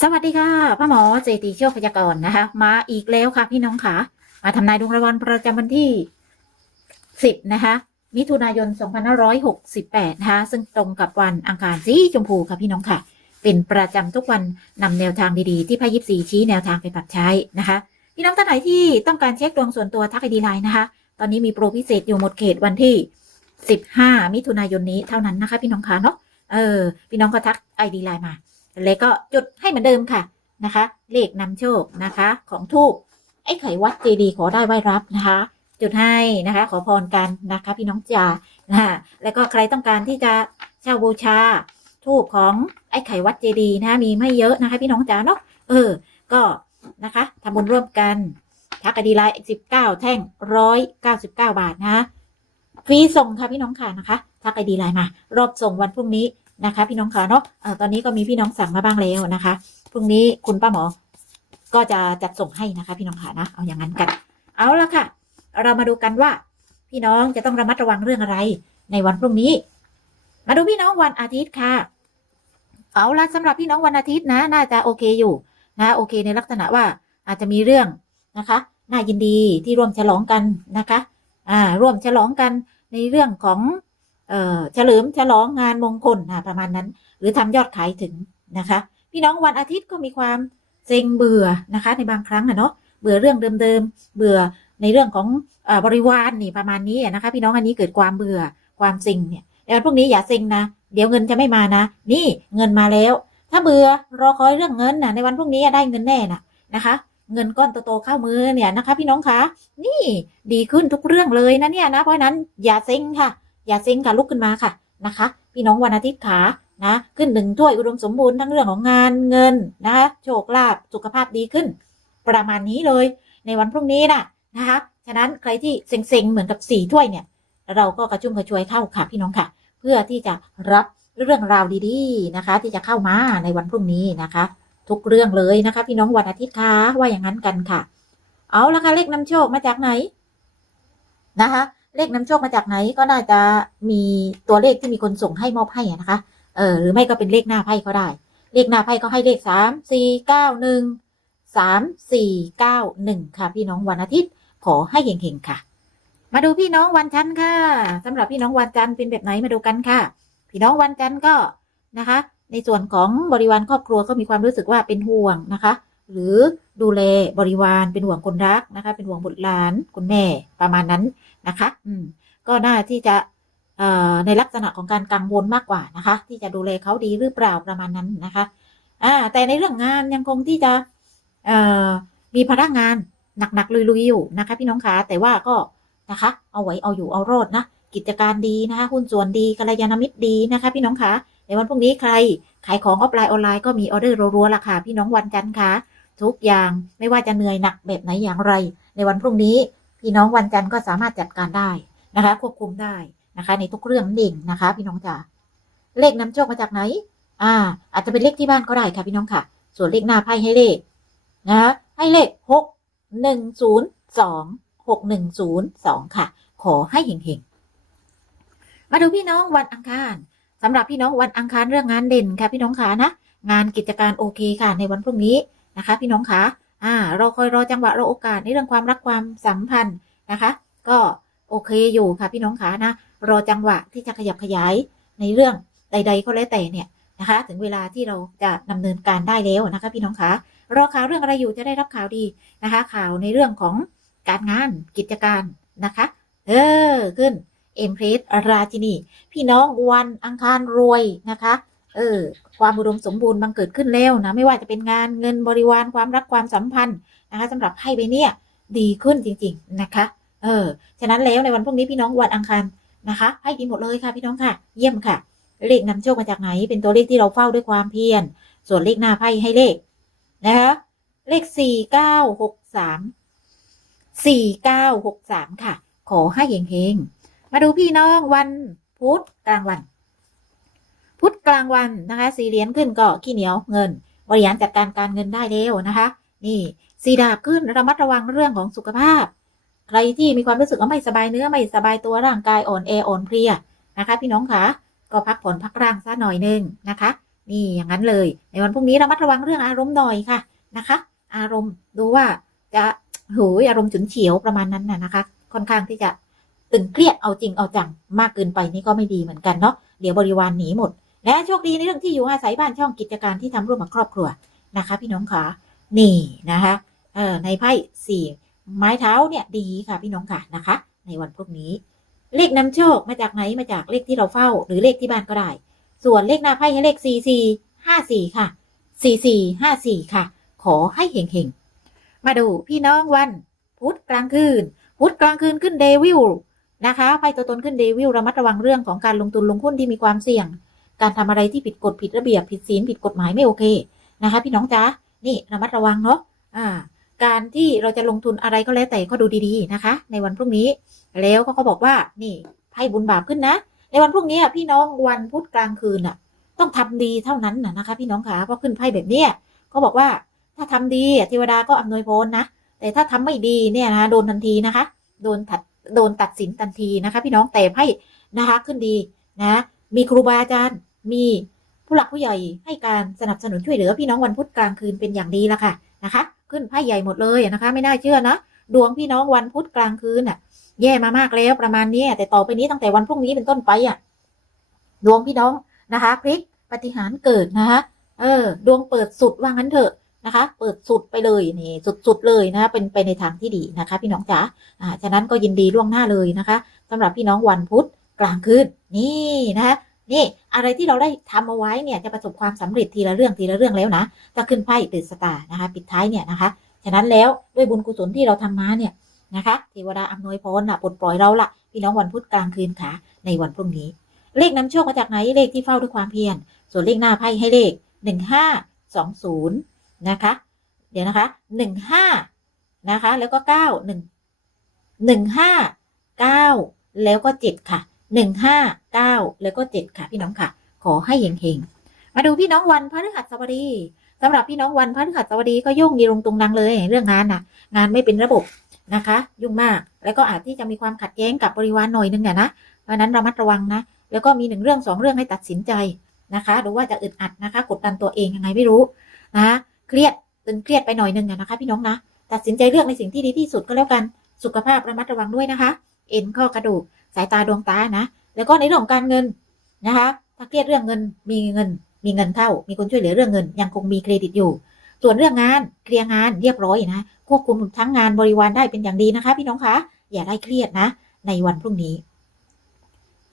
สวัสดีค่ะป้าหมอเจติโชคพยากรณ์นะคะ มาอีกแล้วค่ะพี่น้องค่ะ มาทำนายดวงรายวันประจำวันที่ 10 นะคะ มิถุนายน 2568 นะคะ ซึ่งตรงกับวันอังคารสีชมพูค่ะพี่น้องค่ะ เป็นประจำทุกวันนำแนวทางดีๆ ที่พายิบสีชี้แนวทางไปปรับใช้นะคะ พี่น้องท่านไหนที่ต้องการเช็คดวงส่วนตัวทักไอดีไลน์นะคะ ตอนนี้มีโปรพิเศษอยู่หมดเขตวันที่ 15 มิถุนายนนี้เท่านั้นนะคะ พี่น้องค่ะเนาะเออพี่น้องก็ทักไอดีไลน์มา แล้วก็จุดให้เหมือนเดิมค่ะนะคะ เลขนำโชคนะคะ ของทูบไอ้ไข่วัดเจดีขอได้ไหว้รับนะคะ จุดให้นะคะ ขอพรกันนะคะ พี่น้องจ๋านะะแล้วก็ใครต้องการที่จะเช่าบูชาทูบของไอ้ไข่วัดเจดีนะคะมีไม่เยอะนะคะ พี่น้องจ๋าเนาะเออ ก็นะคะทำบุญร่วมกันทักอดีไลน์สิบเก้าแท่งร้อยเก้าสิบเก้าบาทนะคะฟรีส่งค่ะพี่น้องค่ะนะคะทักไอดีไลน์มา รอบส่งวันพรุ่งนี้ นะคะ พี่น้องคะเนาะตอนนี้ก็มีพี่น้องสั่งมาบ้างแล้วนะคะพรุ่งนี้คุณป้าหมอ ก็จะจัดส่งให้นะคะ พี่น้องคะนะเอาอย่างนั้นกัน เอาละค่ะ เรามาดูกันว่า พี่น้องจะต้องระมัดระวังเรื่องอะไร ในวันพรุ่งนี้ มาดูพี่น้องวันอาทิตย์ค่ะ เอาละสำหรับพี่น้องวันอาทิตย์นะ น่าจะโอเคอยู่นะโอเคในลักษณะว่าอาจจะมีเรื่องนะคะ น่ายินดีที่ร่วมฉลองกันนะคะ อ่า ร่วมฉลองกันในเรื่องของ เอ่อเฉลิมฉลองงานมงคลนะประมาณนั้น หรือทำยอดขายถึงนะคะ พี่น้องวันอาทิตย์ก็มีความเซ็งเบื่อนะคะ ในบางครั้งอะเนาะเบื่อเรื่องเดิมๆเบื่อในเรื่องของอบริวารนี่ประมาณนี้นะคะ พี่น้องอันนี้เกิดความเบื่อความเซ็งเนี่ยในวันพรุ่งนี้อย่าเซ็งนะเดี๋ยวเงินจะไม่มานะ นี่เงินมาแล้ว ถ้าเบื่อรอคอยเรื่องเงินนะในวันพรุ่งนี้ได้เงินแน่นะนะคะ เงินก้อนโตๆเข้ามือเนี่ยนะคะ พี่น้องคะนี่ดีขึ้นทุกเรื่องเลยนะเนี่ยนะเพราะนั้นอย่าเซ็งค่ะ อย่าเซ็งค่ะลุกขึ้นมาค่ะนะคะ พี่น้องวันอาทิตย์ขานะขึ้นหนึ่งถ้วยอุดมสมบูรณ์ทั้งเรื่องของงานเงินนะคะโชคลาภสุขภาพดีขึ้น ประมาณนี้เลยในวันพรุ่งนี้นะนะคะฉะนั้นใครที่เซ็งๆเหมือนกับสี่ถ้วยเนี่ยเราก็กระชุ่มกระชวยเข้าค่ะพี่น้องค่ะ เพื่อที่จะรับเรื่องราวดีๆนะคะ ที่จะเข้ามาในวันพรุ่งนี้นะคะ ทุกเรื่องเลยนะคะ พี่น้องวันอาทิตย์ค่ะว่าอย่างนั้นกันค่ะ เอาละค่ะเลขนำโชคมาจากไหนนะคะ เลขนำโชคมาจากไหนก็น่าจะมีตัวเลขที่มีคนส่งให้มอบให้นะคะ เออ หรือไม่ก็เป็นเลขหน้าไพ่ก็ได้ เลขหน้าไพ่ก็ให้เลขสามสี่เก้าหนึ่งสามสี่เก้าหนึ่งค่ะ พี่น้องวันอาทิตย์ ขอให้เฮงๆค่ะ มาดูพี่น้องวันจันทร์ค่ะสำหรับพี่น้องวันจันทร์เป็นแบบไหนมาดูกันค่ะ พี่น้องวันจันทร์ก็นะคะ ในส่วนของบริวารครอบครัวก็มีความรู้สึกว่าเป็นห่วงนะคะ หรือดูแลบริวารเป็นห่วงคนรักนะคะ เป็นห่วงบุตรหลานคุณแม่ประมาณนั้นนะคะ อืม ก็น่าที่จะในลักษณะของการกังวลมากกว่านะคะ ที่จะดูแลเขาดีหรือเปล่าประมาณนั้นนะคะอ่าแต่ในเรื่องงานยังคงที่จะมีพนักงานหนักๆลุยๆอยู่นะคะ พี่น้องคะแต่ว่าก็นะคะ เอาไว้เอาอยู่เอารอดนะกิจการดีนะคะหุ้นส่วนดีกัลยาณมิตรดีนะคะ พี่น้องคะในวันพรุ่งนี้ใครขายของออฟไลน์ออนไลน์ก็มีออเดอร์รัวๆราคาพี่น้องวันจันทร์คะ ทุกอย่างไม่ว่าจะเหนื่อยหนักแบบไหนอย่างไร ในวันพรุ่งนี้ พี่น้องวันจันทร์ก็สามารถจัดการได้นะคะ ควบคุมได้นะคะ ในทุกเรื่องนั่นเองนะคะ พี่น้องจ๋าเลขนำโชคมาจากไหน อ่า อาจจะเป็นเลขที่บ้านก็ได้ค่ะพี่น้องค่ะ ส่วนเลขหน้าไพ่ให้เลขนะให้เลขหกหนึ่งศูนย์สองหกหนึ่งศูนย์สองค่ะ ขอให้เฮงๆมาดูพี่น้องวันอังคารสำหรับพี่น้องวันอังคารเรื่องงานเด่นค่ะพี่น้องขานะงานกิจการโอเคค่ะในวันพรุ่งนี้ นะคะ พี่น้องขาอ่า เราคอยรอจังหวะรอโอกาสในเรื่องความรักความสัมพันธ์นะคะ ก็โอเคอยู่ค่ะพี่น้องขานะ รอจังหวะที่จะขยับขยายในเรื่องใด ๆ ก็แล้วแต่เนี่ยนะคะ ถึงเวลาที่เราจะดำเนินการได้แล้วนะคะ พี่น้องขารอข่าวเรื่องอะไรอยู่จะได้รับข่าวดีนะคะ ข่าวในเรื่องของการงานกิจการนะคะเออขึ้นเอ็มเพรสราชินี พี่น้องวันอังคารรวยนะคะ เออ ความอุดมสมบูรณ์บังเกิดขึ้นแล้วนะ ไม่ว่าจะเป็นงานเงินบริวารความรักความสัมพันธ์นะคะสำหรับไพ่ใบเนี้ยดีขึ้นจริง ๆนะคะ เออ ฉะนั้นแล้วในวันพรุ่งนี้พี่น้องวันอังคารนะคะให้ดีหมดเลยค่ะพี่น้องค่ะ เยี่ยมค่ะ เลขนำโชคมาจากไหน เป็นตัวเลขที่เราเฝ้าด้วยความเพียร ส่วนเลขหน้าไพ่ให้เลขนะคะเลขสี่เก้าหกสามสี่เก้าหกสามค่ะ ขอให้เฮงๆมาดูพี่น้องวันพุธกลางวัน พุธกลางวันนะคะสี่เหรียญขึ้นก็ขี้เหนียวเงิน บริหารจัดการการเงินได้แล้วนะคะ นี่สีดาบขึ้นระมัดระวังเรื่องของสุขภาพ ใครที่มีความรู้สึกว่าไม่สบายเนื้อไม่สบายตัวร่างกายอ่อนแออ่อนเพลียนะคะ พี่น้องคะก็พักผ่อนพักร่างซะหน่อยนึงนะคะ นี่อย่างนั้นเลย ในวันพรุ่งนี้ระมัดระวังเรื่องอารมณ์หน่อยค่ะนะคะ อารมณ์ดูว่าจะหูยอารมณ์ฉุนเฉียวประมาณนั้นน่ะนะคะ ค่อนข้างที่จะตึงเครียดเอาจริงเอาจังมากเกินไปนี่ก็ไม่ดีเหมือนกันเนาะเดี๋ยวบริวารหนีหมด และโชคดีในเรื่องที่อยู่อาศัยบ้านช่องกิจการที่ทำร่วมกับครอบครัวนะคะ พี่น้องขานี่นะคะเอ่อในไพ่สี่ไม้เท้าเนี่ยดีค่ะพี่น้องค่ะนะคะ ในวันพรุ่งนี้ เลขนำโชคมาจากไหนมาจากเลขที่เราเฝ้า หรือเลขที่บ้านก็ได้ ส่วนเลขหน้าไพ่ให้เลขสี่สี่ห้าสี่ค่ะสี่สี่ห้าสี่ค่ะ ขอให้เฮงๆมาดูพี่น้องวัน พุธกลางคืน พุธกลางคืนขึ้นเดวิลนะคะไพ่ตัวตนขึ้นเดวิลระมัดระวังเรื่องของการลงทุนลงหุ้นที่มีความเสี่ยง การทำอะไรที่ผิดกฎผิดระเบียบผิดศีลผิดกฎหมายไม่โอเคนะคะ พี่น้องจ๊ะนี่ระมัดระวังเนาะอ่า การที่เราจะลงทุนอะไรก็แล้วแต่ก็ดูดี ๆนะคะ ในวันพรุ่งนี้ แล้วก็เขาบอกว่านี่ไพ่บุญบาปขึ้นนะ ในวันพรุ่งนี้พี่น้องวันพุธกลางคืนน่ะ ต้องทำดีเท่านั้นนะนะคะ พี่น้องขาเพราะขึ้นไพ่แบบเนี้ยเขาบอกว่าถ้าทำดีเทวดาก็อำนวยพรนะแต่ถ้าทำไม่ดีเนี่ยนะโดนทันทีนะคะ โดนตัดโดนตัดสินทันทีนะคะ พี่น้องแต่ไพ่นะคะขึ้นดีนะ มีครูบาอาจารย์ มีผู้หลักผู้ใหญ่ให้การสนับสนุนช่วยเหลือพี่น้องวันพุธกลางคืนเป็นอย่างดีละค่ะนะคะ ขึ้นไพ่ใหญ่หมดเลยนะคะ ไม่น่าเชื่อนะดวงพี่น้องวันพุธกลางคืนน่ะ แย่มามากแล้วประมาณนี้แต่ต่อไปนี้ตั้งแต่วันพรุ่งนี้เป็นต้นไปอะดวงพี่น้องนะคะพลิกปฏิหารเกิดนะคะเออ ดวงเปิดสุดว่างั้นเถอะนะคะ เปิดสุดไปเลยนี่สุดๆเลยนะคะเป็นไปในทางที่ดีนะคะ พี่น้องจ๋าอ่าฉะนั้นก็ยินดีล่วงหน้าเลยนะคะสำหรับพี่น้องวันพุธ กลางคืนนี่นะคะนี่อะไรที่เราได้ทำเอาไว้เนี่ยจะประสบความสำเร็จทีละเรื่องทีละเรื่องแล้วนะจะขึ้นไพ่ตื่นสตาร์นะคะปิดท้ายเนี่ยนะคะฉะนั้นแล้วด้วยบุญกุศลที่เราทำมาเนี่ยนะคะเทวดาอำนวยพรนะปลดปล่อยเราละพี่น้องวันพุธกลางคืนค่ะในวันพรุ่งนี้ เลขนำโชคมาจากไหนเลขที่เฝ้าด้วยความเพียรส่วนเลขหน้าไพ่ให้เลขหนึ่งห้าสองศูนย์นะคะเดี๋ยวนะคะหนึ่งห้านะคะแล้วก็เก้าหนึ่งหนึ่งห้าเก้าแล้วก็เจ็ดค่ะ หนึ่งห้าเก้าแล้วก็เจ็ดค่ะพี่น้องค่ะ ขอให้เฮงๆ มาดูพี่น้องวันพฤหัสบดีสำหรับพี่น้องวันพฤหัสบดีก็ยุ่งยีรงตุงนังเลย เรื่องงานน่ะงานไม่เป็นระบบนะคะ ยุ่งมากแล้วก็อาจที่จะมีความขัดแย้งกับบริวารหน่อยนึงเนี่ยนะเพราะนั้นระมัดระวังนะ แล้วก็มีหนึ่งเรื่องสองเรื่องให้ตัดสินใจนะคะหรือว่าจะอึดอัดนะคะ กดดันตัวเองยังไงไม่รู้นะเครียดตึงเครียดไปหน่อยนึงอะนะคะ พี่น้องนะตัดสินใจเลือกในสิ่งที่ดีที่สุดก็แล้วกันสุขภาพระมัดระวังด้วยนะคะ เอ็นข้อกระดูกสายตาดวงตานะ แล้วก็ในเรื่องของการเงินนะคะ ถ้าเครียดเรื่องเงินมีเงิน มีเงินเข้า มีคนช่วยเหลือเรื่องเงิน ยังคงมีเครดิตอยู่ ส่วนเรื่องงานเคลียร์งานเรียบร้อยนะควบคุมทั้งงานบริวารได้เป็นอย่างดีนะคะ พี่น้องคะอย่าได้เครียดนะ ในวันพรุ่งนี้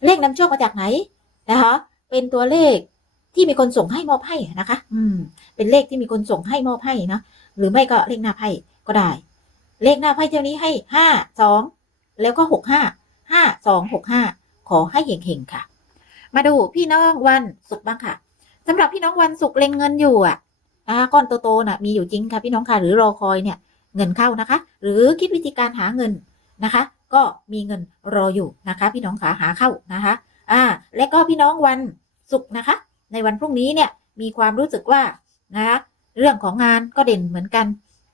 เลขนำโชคมาจากไหนนะคะ เป็นตัวเลขที่มีคนส่งให้มอบให้นะคะ อืม เป็นเลขที่มีคนส่งให้มอบให้นะหรือไม่ก็เลขหน้าไพ่ก็ได้ เลขหน้าไพ่เจ้านี้ให้ห้าสอง แล้วก็หกห้าห้าสองหกห้าขอให้เฮงๆค่ะ มาดูพี่น้องวันศุกร์บ้างค่ะสำหรับพี่น้องวันศุกร์เล็งเงินอยู่อะนะคะก้อนโตๆน่ะมีอยู่จริงค่ะพี่น้องค่ะหรือรอคอยเนี่ยเงินเข้านะคะ หรือคิดวิธีการหาเงินนะคะ ก็มีเงินรออยู่นะคะ พี่น้องขาหาเข้านะคะอ่าและก็พี่น้องวันศุกร์นะคะ ในวันพรุ่งนี้เนี่ยมีความรู้สึกว่านะคะเรื่องของงานก็เด่นเหมือนกัน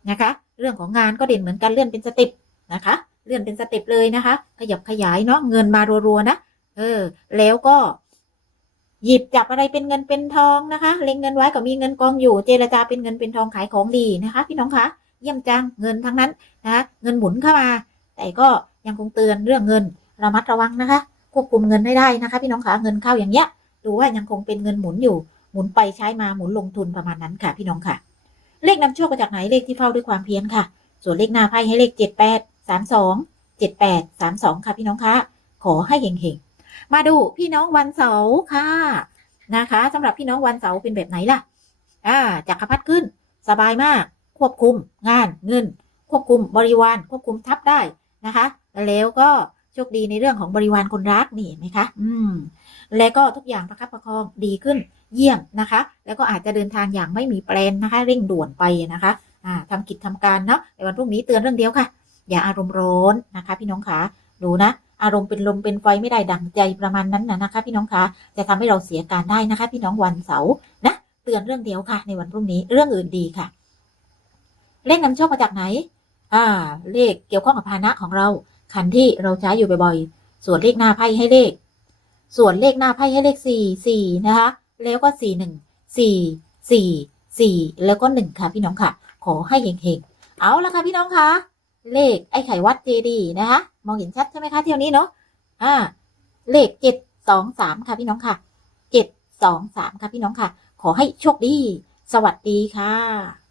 นะคะ เรื่องของงานก็เด่นเหมือนกันเลื่อนเป็นสเต็ปนะคะ เลื่อนเป็นสเต็ปเลยนะคะ ขยับขยายเนาะเงินมารัวๆนะเออ แล้วก็ หยิบจับอะไรเป็นเงินเป็นทองนะคะ เล็งเงินไว้ก็มีเงินกองอยู่ เจรจาเป็นเงินเป็นทองขายของดีนะคะ พี่น้องคะเยี่ยมจังเงินทั้งนั้นนะคะเงินหมุนเข้ามา แต่ก็ยังคงเตือนเรื่องเงินระมัดระวังนะคะ ควบคุมเงินให้ได้นะคะ พี่น้องคะเงินเข้าอย่างเงี้ยดูว่ายังคงเป็นเงินหมุนอยู่หมุนไปใช้มาหมุนลงทุนประมาณนั้นค่ะ พี่น้องค่ะ เลขนำโชคมาจากไหนเลขที่เฝ้าด้วยความเพียรค่ะ ส่วนเลขหน้าไพ่ให้เลขเจ็ดแปด สามสองเจ็ดแปดสามสองค่ะพี่น้องคะขอให้เฮงๆ มาดูพี่น้องวันเสาร์ค่ะนะคะสำหรับพี่น้องวันเสาร์เป็นแบบไหนล่ะ อ่าจักรพรรดิขึ้น สบายมาก ควบคุมงานเงิน ควบคุมบริวาร ควบคุมทัพได้นะคะ แล้วก็โชคดีในเรื่องของบริวารคนรักนี่ไหมคะ อืม แล้วก็ทุกอย่างประคับประคองดีขึ้นเยี่ยมนะคะ แล้วก็อาจจะเดินทางอย่างไม่มีแปลนนะคะ เร่งด่วนไปนะคะ อ่าทำกิจทำการเนาะในวันพรุ่งนี้เตือนเรื่องเดียวค่ะ อย่าอารมณ์ร้อนนะคะ พี่น้องคะดูนะ อารมณ์เป็นลมเป็นไฟไม่ได้ดังใจประมาณนั้นนะนะคะ พี่น้องคะจะทำให้เราเสียการได้นะคะ พี่น้องวันเสาร์นะเตือนเรื่องเดียวค่ะ ในวันพรุ่งนี้เรื่องอื่นดีค่ะ เลขนำโชคมาจากไหน อ่า เลขเกี่ยวข้องกับพานะของเราคันที่เราใช้อยู่บ่อยๆ ส่วนเลขหน้าไพ่ให้เลข ส่วนเลขหน้าไพ่ให้เลขสี่สี่นะคะ แล้วก็สี่หนึ่งสี่สี่สี่แล้วก็หนึ่งค่ะ พี่น้องค่ะ ขอให้เฮงๆเอาละค่ะพี่น้องคะ เลขไอ้ไข่วัดเจดีย์นะคะ มองเห็นชัดใช่ไหมคะเที่ยวนี้เนาะอ่า เลขเจ็ดสองสามค่ะพี่น้องค่ะเจ็ดสองสามค่ะพี่น้องค่ะ ขอให้โชคดี สวัสดีค่ะ